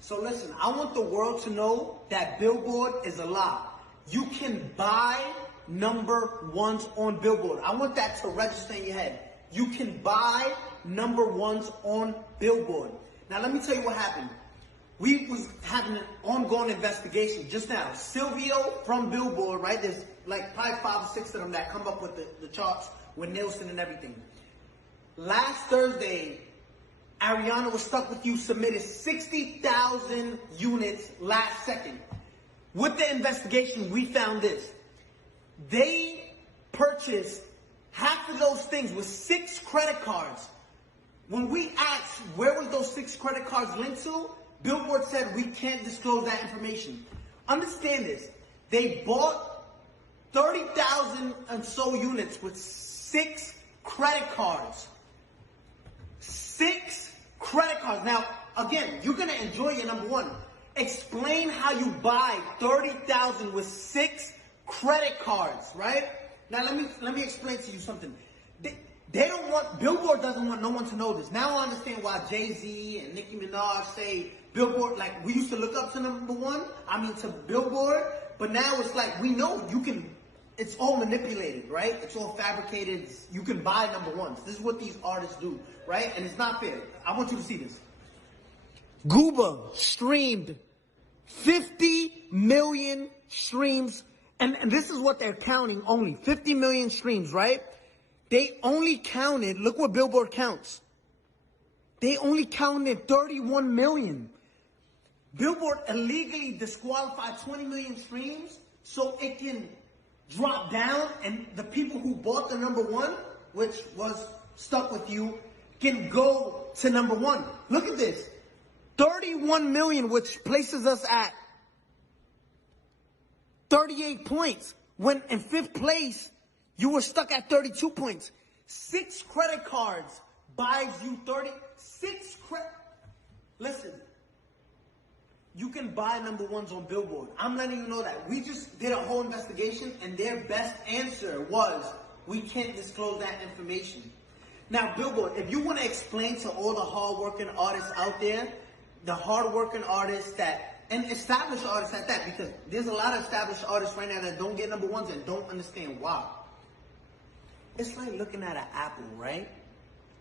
So listen, I want the world to know that Billboard is a lie. You can buy number ones on Billboard. I want that to register in your head. You can buy number ones on Billboard. Now let me tell you what happened. We was having an ongoing investigation just now. Silvio from Billboard, right? There's like probably 5 or 6 of them that come up with the charts with Nielsen and everything. Last Thursday, Ariana Was Stuck With You submitted 60,000 units last second. With the investigation, we found this. They purchased half of those things with 6 credit cards. When we asked where was those 6 credit cards linked to, Billboard said we can't disclose that information. Understand this. They bought 30,000 and so units with 6 credit cards. 6 credit cards. Now, again, you're going to enjoy your number one. Explain how you buy 30,000 with 6 credit cards, right? Now, let me explain to you something. They don't want, Billboard doesn't want no one to know this. Now I understand why Jay-Z and Nicki Minaj say Billboard, like we used to look up to number one, to Billboard, but now it's like we know you can, it's all manipulated, right? It's all fabricated. You can buy number ones. This is what these artists do, right? And it's not fair. I want you to see this. Gooba streamed 50 million streams, and this is what they're counting only, 50 million streams, right? They only counted, look what Billboard counts. They only counted 31 million. Billboard illegally disqualified 20 million streams so it can drop down and the people who bought the number one, which was Stuck With You, can go to number one. Look at this. 31 million, which places us at 38 points. When in 5th place, you were stuck at 32 points. 6 credit cards buys you 36 credit. Listen, you can buy number ones on Billboard. I'm letting you know that. We just did a whole investigation and their best answer was, we can't disclose that information. Now, Billboard, if you want to explain to all the hardworking artists out there, the hardworking artists that, and established artists at that, because there's a lot of established artists right now that don't get number ones and don't understand why. It's like looking at an apple, right?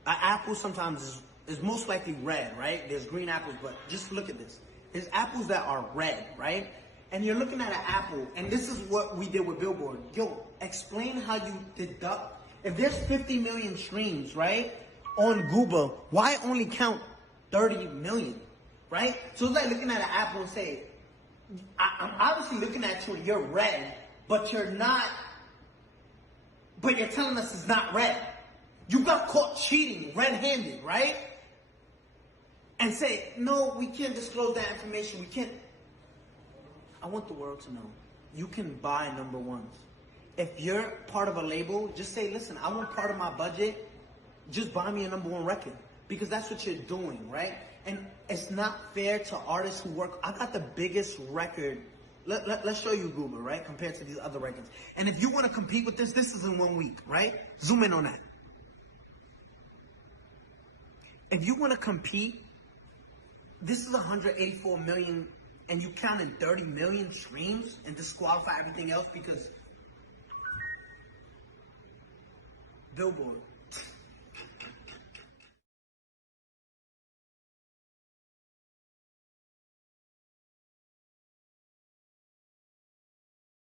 An apple sometimes is most likely red, right? There's green apples, but just look at this. There's apples that are red, right? And you're looking at an apple, and this is what we did with Billboard. Yo, explain how you deduct. If there's 50 million streams, right, on Gooba, why only count 30 million, right? So it's like looking at an apple and say, I'm obviously looking at you and you're red, but you're not, but you're telling us it's not red. You got caught cheating red-handed, right? And say, no, we can't disclose that information. We can't. I want the world to know. You can buy number ones. If you're part of a label, just say, listen, I want part of my budget. Just buy me a number one record. Because that's what you're doing, right? And it's not fair to artists who work. I got the biggest record. Let's show you Google, right? Compared to these other records. And if you want to compete with this is in 1 week, right? Zoom in on that. If you want to compete, this is 184 million and you counted 30 million streams and disqualify everything else because Billboard.